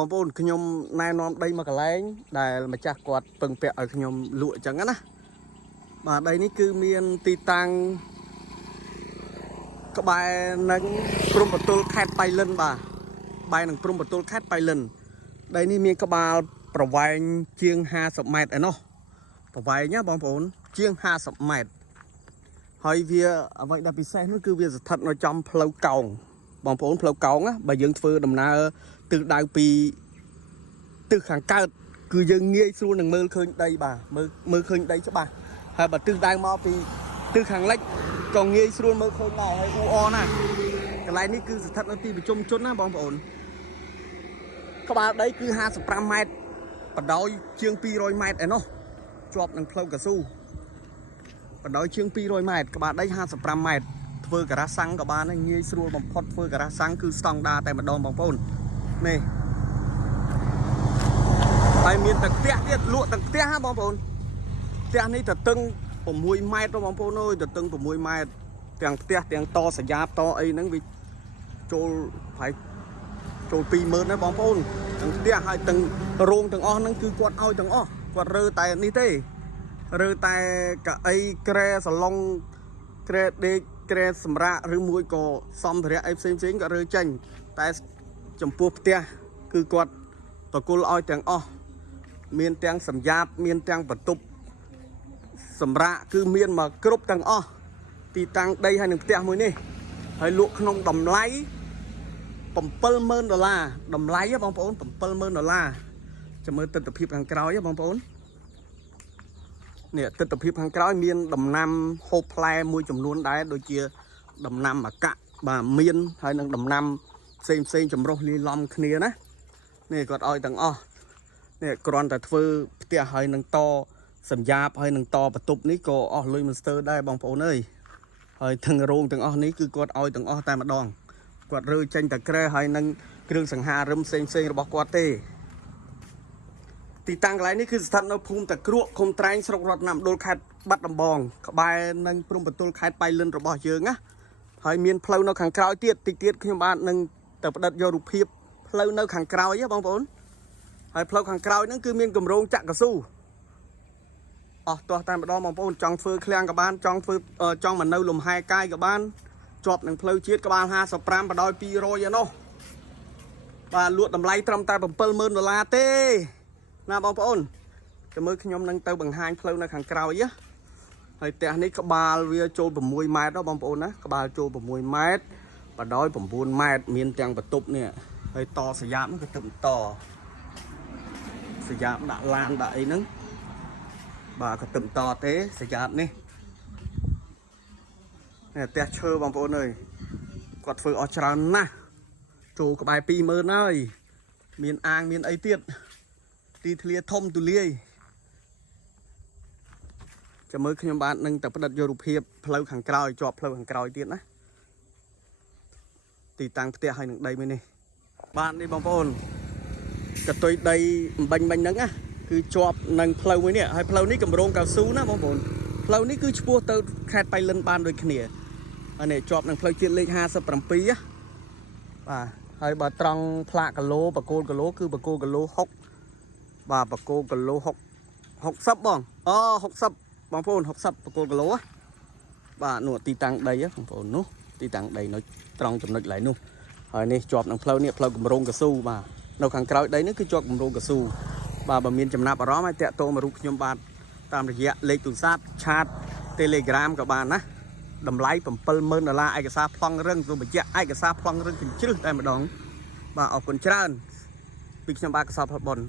បងប្អូនខ្ញុំណែនាំដីមកកន្លែងដែលម្ចាស់គាត់ពឹងពាក់ឲ្យខ្ញុំលក់អញ្ចឹងណាបាទដីនេះគឺមានទីតាំងក្បែរនឹងព្រំប្រទល់ខេត្តបៃលិនបាទក្បែរនឹងព្រំប្រទល់ខេត្តបៃលិនដីនេះមានក្បាលប្រវែងជាង50ម៉ែត្រឯណោះប្រវែងណាបងប្អូនជាង50ម៉ែត្រហើយវាអ្វីដែលពិសេសនោះគឺវាស្ថិតនៅចំផ្លូវកោងបងប្អូនផ្លូវកោងណាបើយើងធ្វើដំណើរទិសដៅពីទិសខាងកើតគឺយើងងាយស្រួលនឹងមើលឃើញដីបាទមើលឃើញដីច្បាស់ហើយបើទិសដៅមកពីទិសខាងលិចក៏ងាយស្រួលមើលឃើញដែរហើយអ៊ូអណាកន្លែងនេះគឺស្ថិតនៅទីប្រជុំជនណាបងប្អូនក្បាលដីគឺ55ម៉ែត្របដោយជាង200ម៉ែត្រឯណោះជាប់នឹងផ្លូវកស៊ូបដោយជាង200ម៉ែត្រក្បាលដី55ម៉ែត្រធ្វើការ៉ាសាំងក៏បានដែរងាយស្រួលបំផុតធ្វើការ៉ាសាំងគឺស្តង់ដារតែម្ដងបងប្អូននេះហើយមានទឹកផ្ទះទៀតលក់ទឹកផ្ទះហ៎បងប្អូនផ្ទះនេះទៅតឹង6ម៉ែត្របងប្អូនអើយទៅតឹង6ម៉ែត្រទាំងផ្ទះទាំងតសយ៉ាបតអីហ្នឹងវាចូលប្រហែលចូល20000ណាបងប្អូនទាំងផ្ទះហើយទាំងរោងទាំងអស់ហ្នឹងគឺគាត់ឲ្យទាំងអស់គាត់រើតែនេះទេរើតែកៅអីក្រែសាឡុងក្រែដេកក្រែសម្រាប់ឬមួយក៏សម្ភារៈអីផ្សេងក៏រើចេញតែចំពោះផ្ទះគឺគាត់បកគលឲ្យទាំងអស់មានទាំងសម្យាបមានទាំងបន្ទប់សម្រាប់គឺមានមកគ្រប់ទាំងអស់ទីតាំងដីហើយនឹងផ្ទះមួយនេះហើយលក់ក្នុងតម្លៃ$70000តម្លៃបងប្អូន$70000ចាំមើលទិដ្ឋភាពខាងក្រោយបងប្អូននេះទិដ្ឋភាពខាងក្រោយមានដំណាំហូបផ្លែមួយចំនួនដែរដូចជាដំណាំអាកាក់បាទមានហើយនឹងដំណាំផ្សេងចម្រុះលាយឡំគ្នាណានេះគាត់ឲ្យទាំងអស់នេះគ្រាន់តែធ្វើផ្ទះហើយនឹងតសម្យាបហើយនឹងតបន្ទប់នេះក៏អស់លុយមិនស្ទើរដែរបងប្អូនអើយហើយទាំងរោងទាំងអស់នេះគឺគាត់ឲ្យទាំងអស់តែម្ដងគាត់រើចេញតែក្រែហើយនឹងគ្រឿងសង្ហារឹមផ្សេងរបស់គាត់ទេទីតាំងកន្លែងនេះគឺស្ថិតនៅភូមិតាក្រក់ឃុំត្រែងស្រុករតនំដូលខេត្តបាត់ដំបងក្បែរនឹងព្រំប្រទល់ខេត្តបៃលិនរបស់យើងណាហើយមានផ្លូវនៅខាងក្រោយទៀតតិចទៀតខ្ញុំបាទនឹងទៅផ្ដិតយករូបភាពផ្លូវនៅខាងក្រោយបងប្អូនហើយផ្លូវខាងក្រោយហ្នឹងគឺមានគម្រោងចាក់កស៊ូអស់ទាស់តែម្ដងបងប្អូនចង់ធ្វើឃ្លាំងក៏បានចង់ធ្វើចង់មកនៅលំហែកាយក៏បានជាប់នឹងផ្លូវជាតិក្បាល55បដោយ200ឯណោះបាទលក់តម្លៃត្រឹមតែ$70000ទេណាបងប្អូនចាំមើលខ្ញុំនឹងទៅបង្ហាញផ្លូវនៅខាងក្រោយហើយផ្ទះនេះក្បាលវាចូល6ម៉ែត្របងប្អូនណាក្បាលចូល6ម៉ែត្របដោយ9ម៉ែត្រមានទាំងបន្ទប់នេះហើយតសយ៉ាបនោះក៏ទៅតសយ៉ាបដាក់ឡានដាក់អីហ្នឹងបាទក៏ទៅតទេសយ៉ាបនេះផ្ទះឈើបងប្អូនអើយគាត់ធ្វើអស់ច្រើនណាស់ចូលក្បែរ20000ហើយមានអាងមានអីទៀតទីធ្លាធំទូលាយចាំមើលខ្ញុំបាទនឹងតែផ្ដិតយករូបភាពផ្លូវខាងក្រោយជាប់ផ្លូវខាងក្រោយទៀតណាទីតាំងផ្ទះហើយនឹងដីមួយនេះបាទនេះបងប្អូនកតុយដីអំបញ្ញហ្នឹងណាគឺជាប់នឹងផ្លូវមួយនេះហើយផ្លូវនេះកម្រងកៅស៊ូណាបងប្អូនផ្លូវនេះគឺឆ្ពោះទៅខេត្តបៃលិនបានដូចគ្នាហើយនេះជាប់នឹងផ្លូវជាតិលេខ57បាទហើយបើត្រង់ផ្លាកគីឡូបកគោលគីឡូគឺបកគោលគីឡូ60បាទបកគោលគីឡូ60បង60បងប្អូន60បកគោលគីឡូបាទនោះទីតាំងដីបងប្អូននោះទីតាំងដីនៅត្រង់ចំណុចកន្លែងនោះហើយនេះជាប់នឹងផ្លូវនេះផ្លូវគម្រោងកស៊ូបាទនៅខាងក្រោយដីនេះគឺជាប់គម្រោងកស៊ូបាទបើមានចំណាប់អារម្មណ៍ឲ្យតាក់ទងមករូបខ្ញុំបាទតាមរយៈលេខទូរស័ព្ទឆាត Telegram ក៏បានណាតម្លៃ$70000ឯកសារប្លង់រឹងសូមបញ្ជាក់ឯកសារប្លង់រឹងកញ្ជ្រឹះតែម្ដងបាទអរគុណច្រើនពីខ្ញុំបាទកសោផលបុណ្យ